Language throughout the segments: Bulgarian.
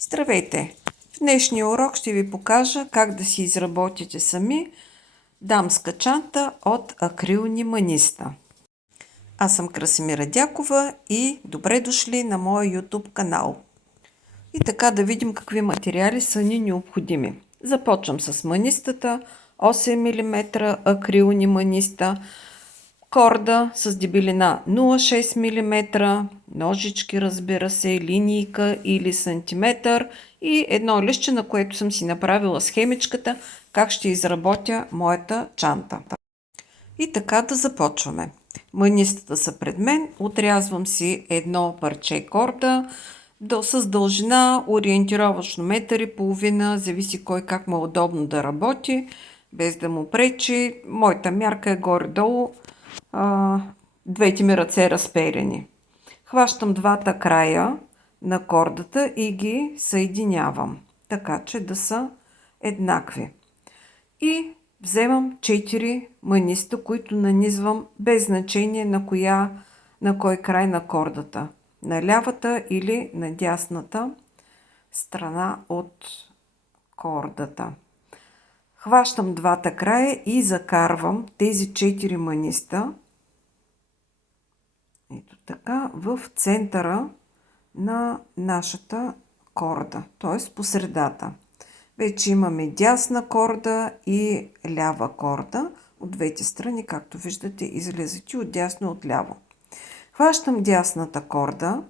Здравейте! В днешния урок ще ви покажа как да си изработите сами дамска чанта от акрилни маниста. Аз съм Красимира Дякова и добре дошли на моя YouTube канал. И така да видим какви материали са ни необходими. Започвам с манистата, 8 мм акрилни маниста, корда с дебелина 0,6 мм, ножички, разбира се, линийка или сантиметър и едно листче, на което съм си направила схемичката как ще изработя моята чанта. И така да започваме. Манистата са пред мен, отрязвам си едно парче корда с дължина ориентировъчно метър и половина, зависи кой как му е удобно да работи, без да му пречи. Моята мярка е горе-долу двете ми ръце разперени. Хващам двата края на кордата и ги съединявам, така че да са еднакви. И вземам 4 маниста, които нанизвам без значение на кой край на кордата. На лявата или на дясната страна от кордата. Хващам двата края и закарвам тези 4 маниста ето така в центъра на нашата корда, т.е. по средата. Вече имаме дясна корда и лява корда. От двете страни, както виждате, излизат и от дясно и от ляво. Хващам дясната корда,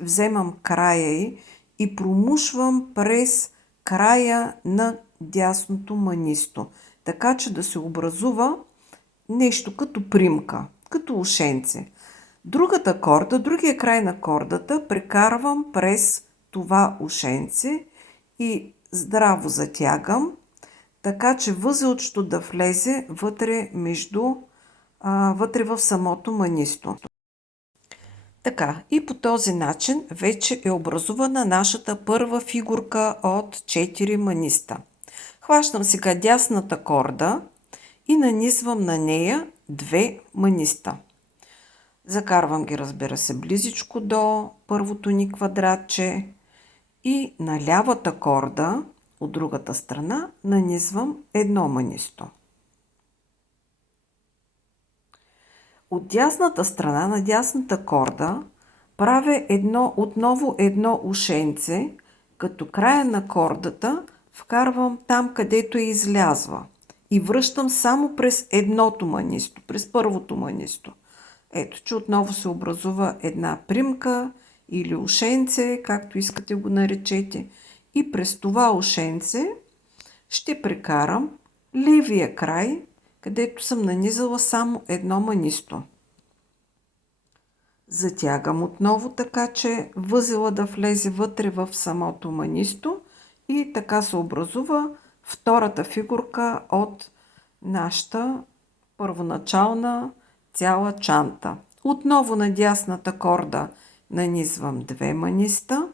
вземам края й и промушвам през края на дясното манисто, така че да се образува нещо като примка, като ушенце. Другата корда, другия край на кордата прекарвам през това ушенце и здраво затягам, така че възелчето да влезе вътре в самото манисто. Така, и по този начин вече е образувана нашата първа фигурка от 4 маниста. Хващам сега дясната корда и нанизвам на нея 2 маниста. Закарвам ги, разбира се, близичко до първото ни квадратче и на лявата корда от другата страна нанизвам едно манисто. От дясната страна на дясната корда правя отново едно ушенце, като края на кордата вкарвам там, където е излязла и връщам само през едното манисто, през първото манисто. Ето, че отново се образува една примка или ушенце, както искате го наречете. И през това ушенце ще прекарам левия край, където съм нанизала само едно манисто. Затягам отново, така че възела да влезе вътре в самото манисто и така се образува втората фигурка от нашата първоначална цяла чанта. Отново на дясната корда нанизвам 2 маниста.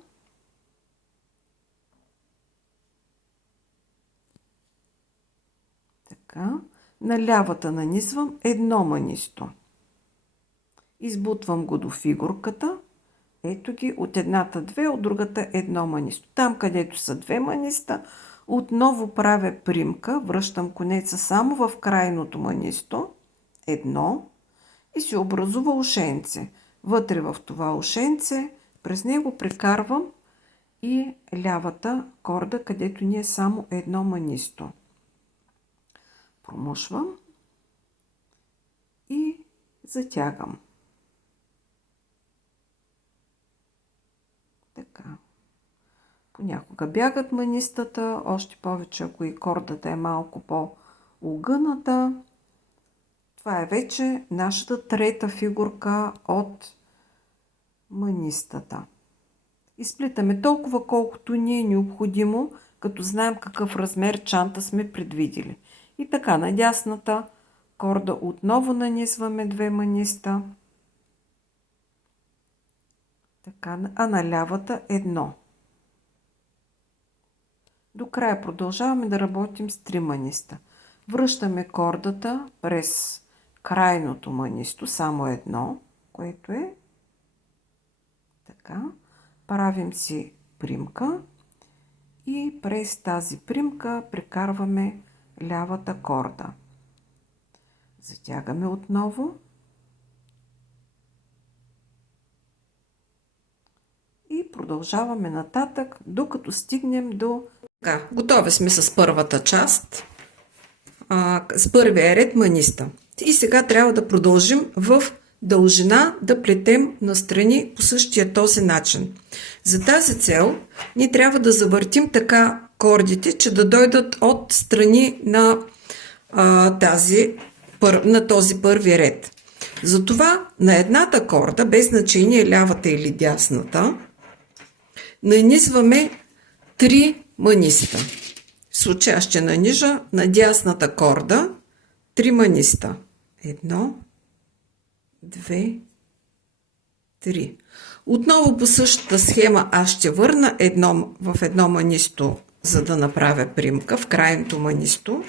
Така. На лявата нанизвам едно манисто. Избутвам го до фигурката. Ето ги, от едната 2, от другата едно манисто. Там, където са 2 маниста, отново правя примка, връщам конеца само в крайното манисто. Едно. И се образува ушенце. Вътре в това ушенце, през него прекарвам и лявата корда, където ни е само едно манисто. Промушвам и затягам. Така. Понякога бягат манистата, още повече ако и кордата е малко по-огъната. Това е вече нашата трета фигурка от манистата. Изплитаме толкова, колкото ни е необходимо, като знаем какъв размер чанта сме предвидили. И така, на дясната корда отново нанизваме 2 маниста. Така, а на лявата едно. До края продължаваме да работим с 3 маниста. Връщаме кордата през крайното манисто, само едно, което е така. Правим си примка и през тази примка прекарваме лявата корда. Затягаме отново и продължаваме нататък, докато стигнем до... Готови сме с първата част, с първия ред маниста. И сега трябва да продължим в дължина да плетем настрани по същия този начин. За тази цел ние трябва да завъртим така кордите, че да дойдат от страни на, на този първи ред. Затова на едната корда, без значение лявата или дясната, нанизваме 3 маниста. В случая ще нанижа на дясната корда 3 маниста. 1, 2, 3. Отново по същата схема аз ще върна в едно манисто, за да направя примка. В крайното манисто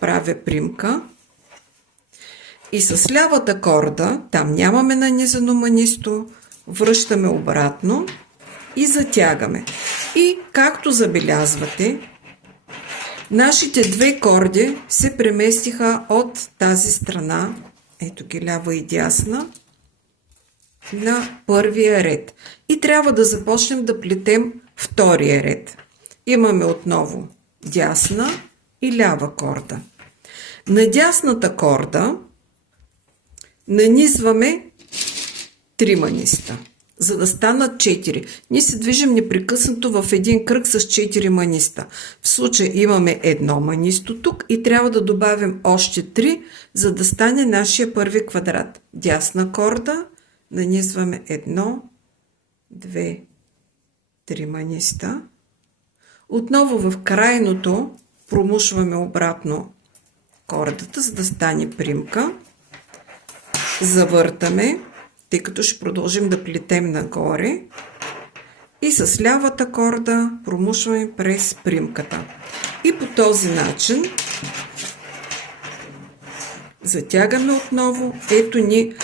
правя примка. И с лявата корда, там нямаме нанизано манисто, връщаме обратно и затягаме. И както забелязвате, нашите 2 корди се преместиха от тази страна, ето ги лява и дясна, на първия ред. И трябва да започнем да плетем втория ред. Имаме отново дясна и лява корда. На дясната корда нанизваме 3 маниста, за да станат 4. Ние се движим непрекъснато в един кръг с 4 маниста. В случая имаме едно манисто тук и трябва да добавим още 3, за да стане нашия първи квадрат. Дясна корда, нанизваме 1, 2, 3 маниста. Отново в крайното промушваме обратно кордата, за да стане примка. Завъртаме, тъй като ще продължим да плетем нагоре. И с лявата корда промушваме през примката. И по този начин затягаме отново. Ето ни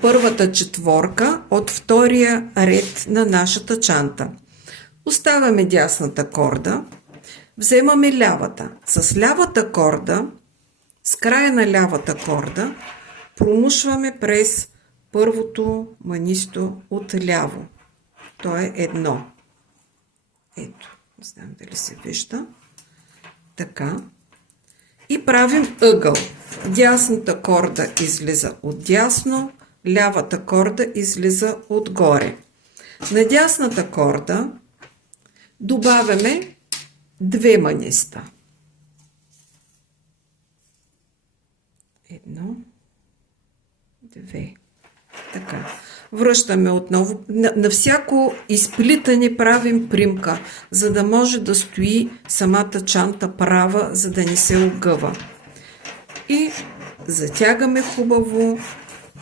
първата четворка от втория ред на нашата чанта. Оставяме дясната корда, вземаме лявата. С лявата корда, с края на лявата корда, промушваме през първото манисто от ляво. То е 1. Ето, не знам дали се вижда. Така. И правим ъгъл. Дясната корда излиза от дясно, лявата корда излиза отгоре. На дясната корда добавяме 2 маниста. 1, 2. Така. Връщаме отново. На всяко изплитане правим примка, за да може да стои самата чанта права, за да не се огъва. И затягаме хубаво.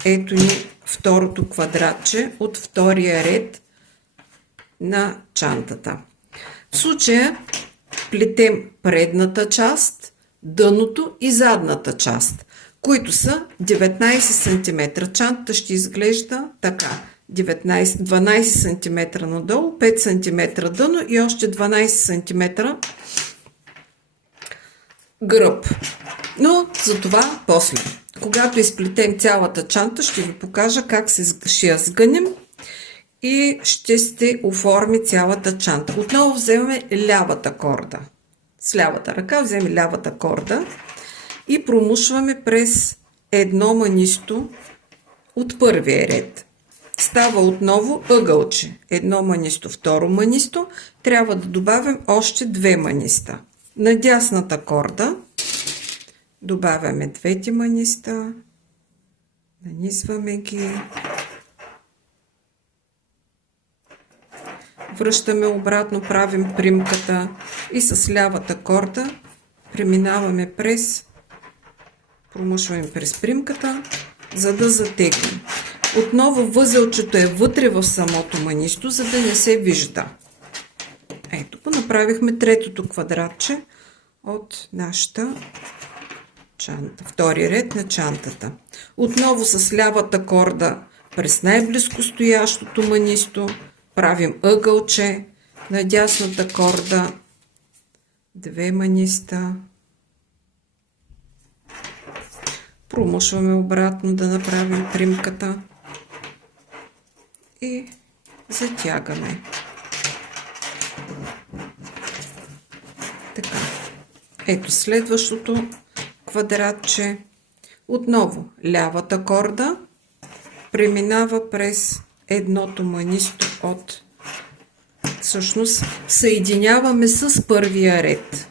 Ето ни второто квадратче от втория ред на чантата. В случая плетем предната част, дъното и задната част, които са 19 см. Чантата ще изглежда така. 12 см надолу, 5 см дъно и още 12 см гръб. Но за това после. Когато изплетем цялата чанта, ще ви покажа как ще я сгънем и ще сте оформи цялата чанта. Отново вземем лявата корда. С лявата ръка вземем лявата корда и промушваме през едно манисто от първия ред. Става отново ъгълче. Едно манисто, второ манисто. Трябва да добавим още 2 маниста. На дясната корда добавяме 2 маниста. Нанизваме ги. Връщаме обратно, правим примката и с лявата корда преминаваме промушваме през примката, за да затеглим. Отново възелчето е вътре в самото манисто, за да не се вижда. Ето, направихме третото квадратче от нашата чанта. Втори ред на чантата. Отново с лявата корда през най-близко стоящото манисто правим ъгълче. На дясната корда 2 маниста. Промушваме обратно да направим примката и затягаме. Така. Ето следващото квадратче. Отново лявата корда преминава през едното манисто от... Всъщност съединяваме с първия ред.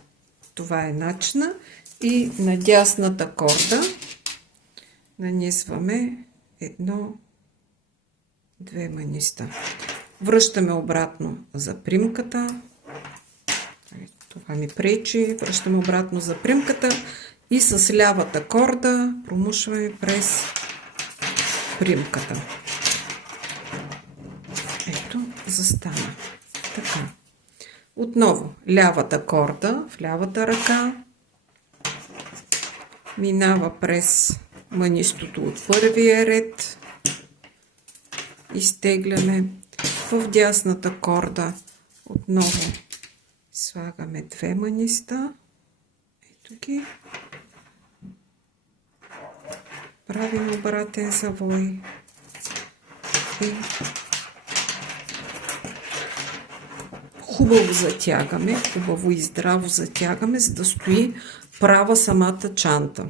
Това е начина. И на дясната корда нанизваме 1, 2 маниста. Връщаме обратно за примката. Това ми пречи. Връщаме обратно за примката и с лявата корда промушваме през примката. Ето, застана. Така. Отново лявата корда в лявата ръка минава през манистото от първия ред. Изтегляме в дясната корда. Отново слагаме 2 маниста. Ето ги. Правим обратен завой. И хубаво затягаме, хубаво и здраво затягаме, за да стои права самата чанта.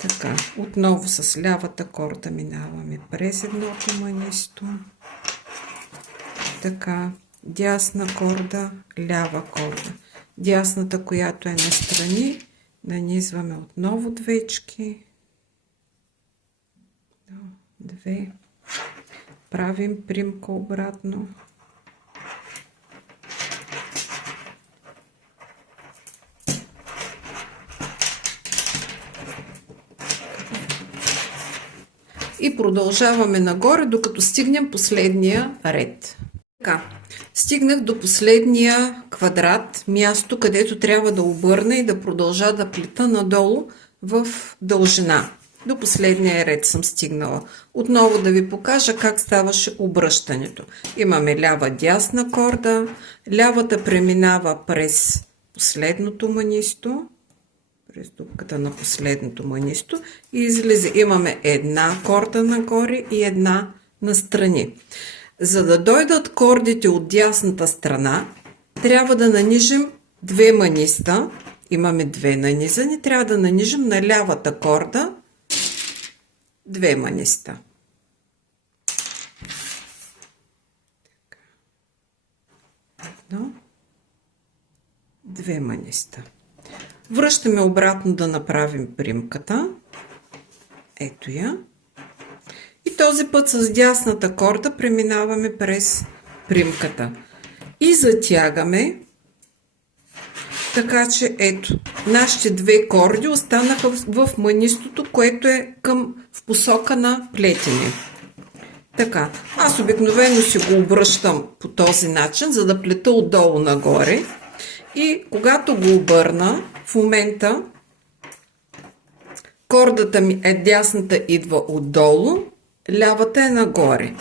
Така, отново с лявата корда минаваме през едното манисто. Така, дясна корда, лява корда. Дясната, която е настрани, нанизваме отново двечки. 2. Правим примка обратно. И продължаваме нагоре, докато стигнем последния ред. Така, стигнах до последния квадрат, място, където трябва да обърна и да продължа да плета надолу в дължина. До последния ред съм стигнала. Отново да ви покажа как ставаше обръщането. Имаме лява-дясна корда, лявата преминава през последното манисто, през дупката на последното манисто и излезе. Имаме една корда нагоре и една настрани. За да дойдат кордите от дясната страна, трябва да нанижим 2 маниста. Имаме 2 нанизани. Трябва да нанижим на лявата корда 2 маниста. 2 маниста. Връщаме обратно да направим примката. Ето я. И този път с дясната корда преминаваме през примката. И затягаме. Така че ето, нашите 2 корди останаха в манистото, което е в посока на плетене. Така, аз обикновено си го обръщам по този начин, за да плета отдолу нагоре. И когато го обърна, в момента кордата ми е дясната, идва отдолу, лявата е нагоре.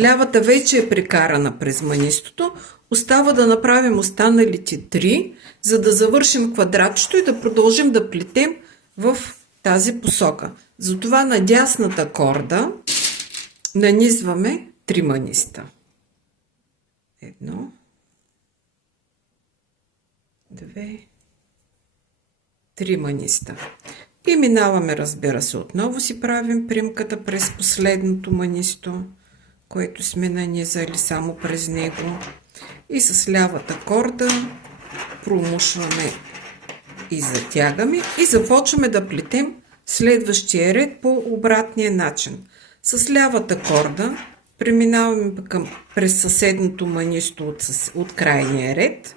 Лявата вече е прекарана през манистото. Остава да направим останалите 3, за да завършим квадратчето и да продължим да плетем в тази посока. Затова на дясната корда нанизваме 3 маниста. 1, 2, 3 маниста. И минаваме, разбира се, отново си правим примката през последното манисто, което сме нанизали само през него. И с лявата корда промушваме и затягаме и започваме да плетем следващия ред по обратния начин. С лявата корда преминаваме през съседното манисто от крайния ред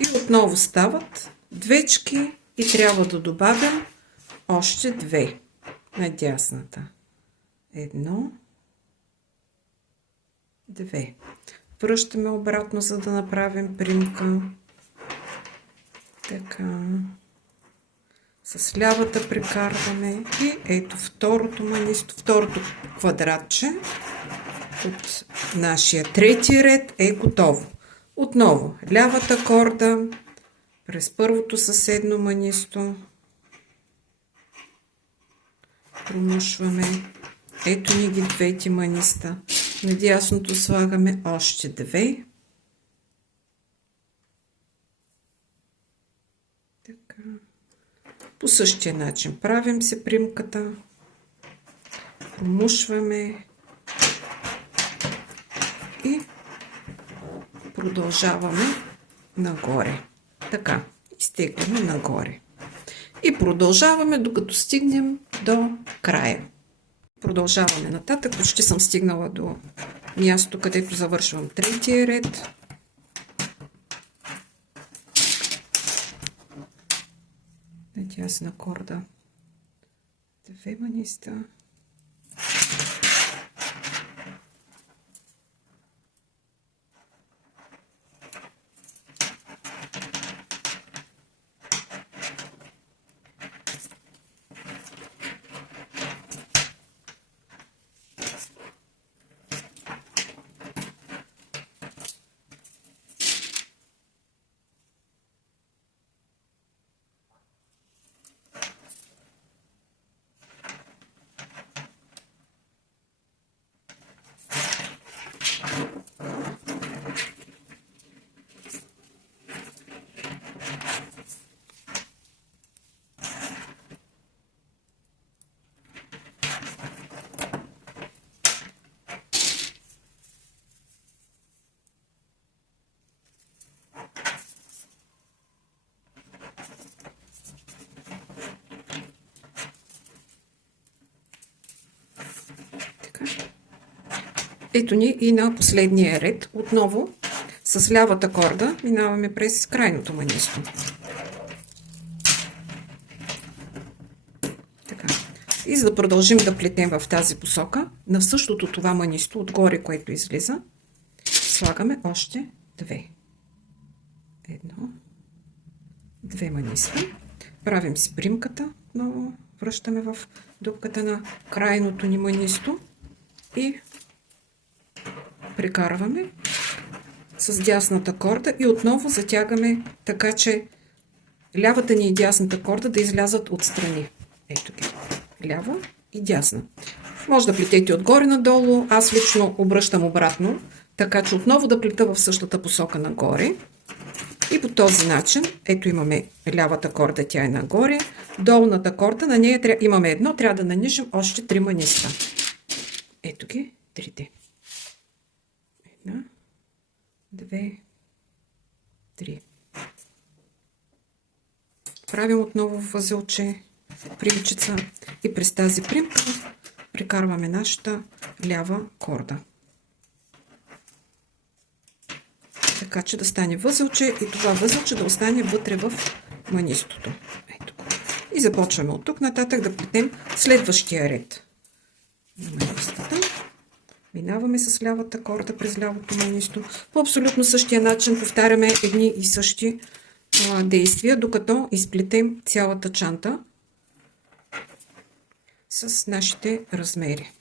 и отново стават двечки и трябва да добавям още 2 на дясната. 1, 2. Връщаме обратно, за да направим примка. Така. С лявата прекарваме и ето второто манисто, второто квадратче от нашия трети ред е готово. Отново лявата корда през първото съседно манисто. Промушваме. Ето ни ги двете маниста. На дясното слагаме още две. Така. По същия начин правим се примката. Промушваме. И продължаваме нагоре. Така. Изтегляме нагоре. И продължаваме, докато стигнем до края. Продължаваме нататък. Почти съм стигнала до място, където завършвам третия ред. На дясна корда. Две маниста. Ето ни и на последния ред. Отново с лявата корда минаваме през крайното манисто. Така. И за да продължим да плетем в тази посока, на същото това манисто, отгоре, което излиза, слагаме още две. Едно, две маниста. Правим си примката, но връщаме в дупката на крайното ни манисто и прекарваме с дясната корда и отново затягаме, така че лявата ни и дясната корда да излязат отстрани. Ето ги. Лява и дясна. Може да плетете отгоре надолу. Аз лично обръщам обратно, така че отново да плета в същата посока нагоре. И по този начин, ето имаме лявата корда, тя е нагоре. Долната корда, на нея имаме едно, трябва да нанижем още 3 маниста. Ето ги, 3. 1, 2, 3. Правим отново възелче, примчица и през тази примка прекарваме нашата лява корда. Така че да стане възелче и това възелче да остане вътре в манистото. Ето. И започваме от тук нататък да плетем следващия ред на манистата. Минаваме с лявата корда през лявото манисто. По абсолютно същия начин повтаряме едни и същи действия, докато изплетем цялата чанта с нашите размери.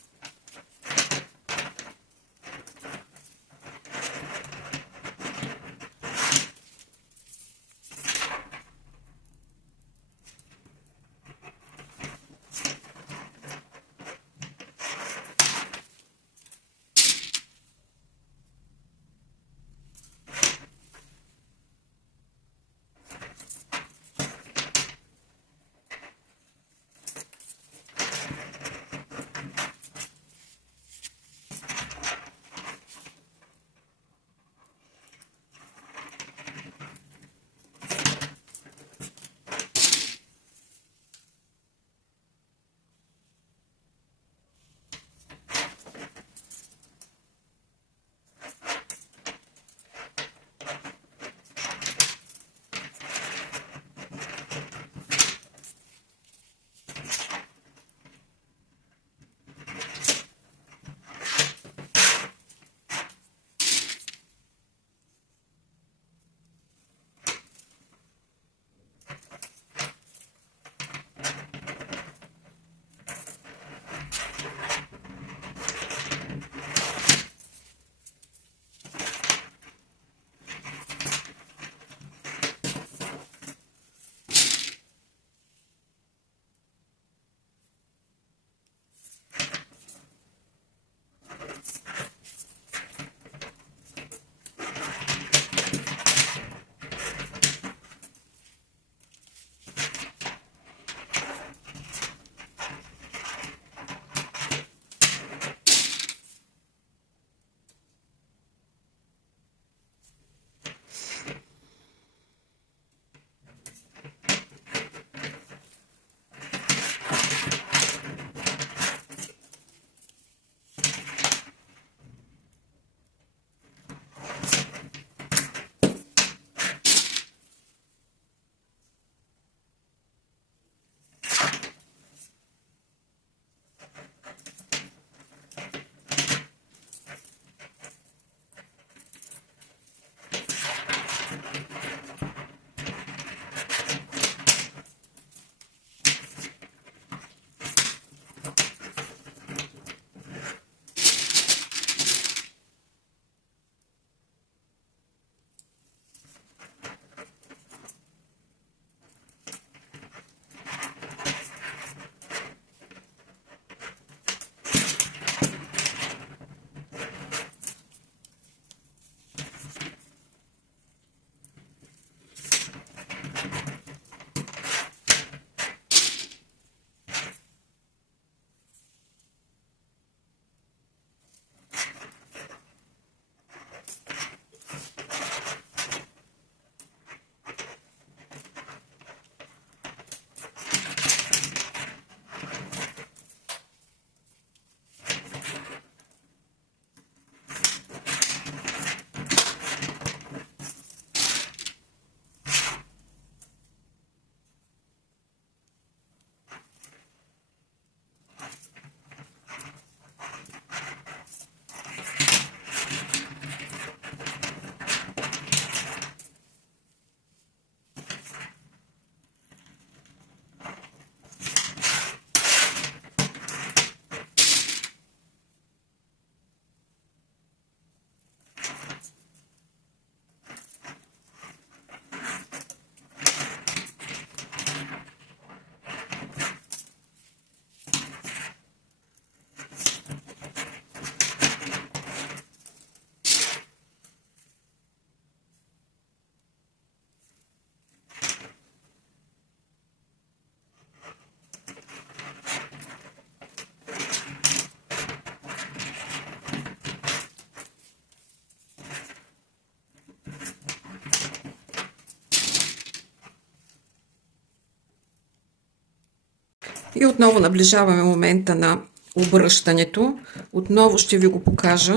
И отново наближаваме момента на обръщането. Отново ще ви го покажа,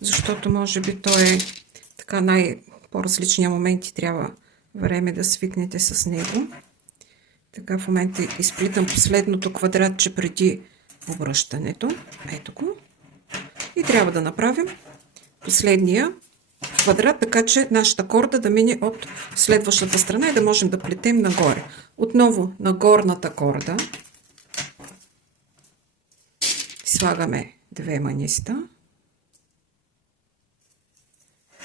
защото може би той е така по-различния момент и трябва време да свикнете с него. Така в момента изплитам последното квадратче преди обръщането. Ето го. И трябва да направим последния квадрат, така че нашата корда да мине от следващата страна и да можем да плетем нагоре. Отново на горната корда слагаме 2 маниста.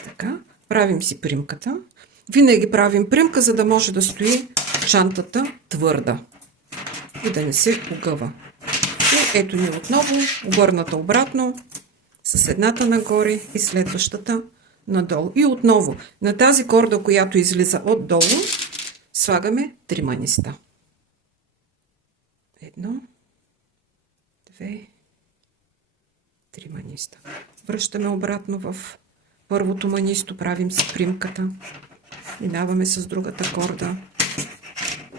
Така, правим си примката. Винаги правим примка, за да може да стои чантата твърда и да не се огъва. И ето ни отново обърната обратно с едната нагоре и следващата надолу. И отново на тази корда, която излиза отдолу, слагаме 3 маниста. 1, 2, 3 маниста. Връщаме обратно в първото манисто, правим си примката. Минаваме с другата корда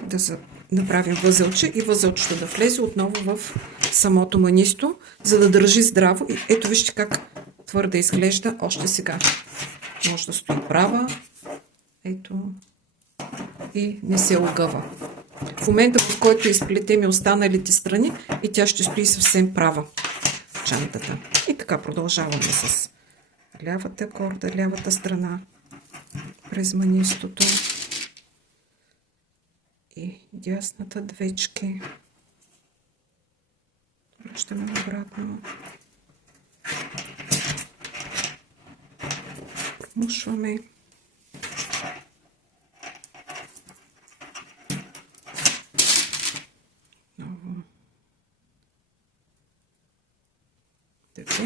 да направим възълче и възълчето да влезе отново в самото манисто, за да държи здраво. И ето вижте как твърде изглежда още сега. Може да стои права. Ето. И не се огъва. В момента, в който изплетем и останалите страни, и тя ще стои съвсем права чантата. И така продължаваме с лявата корда, лявата страна през манистото и дясната двечки. Връщаме обратно. Промушваме. Отново. Така.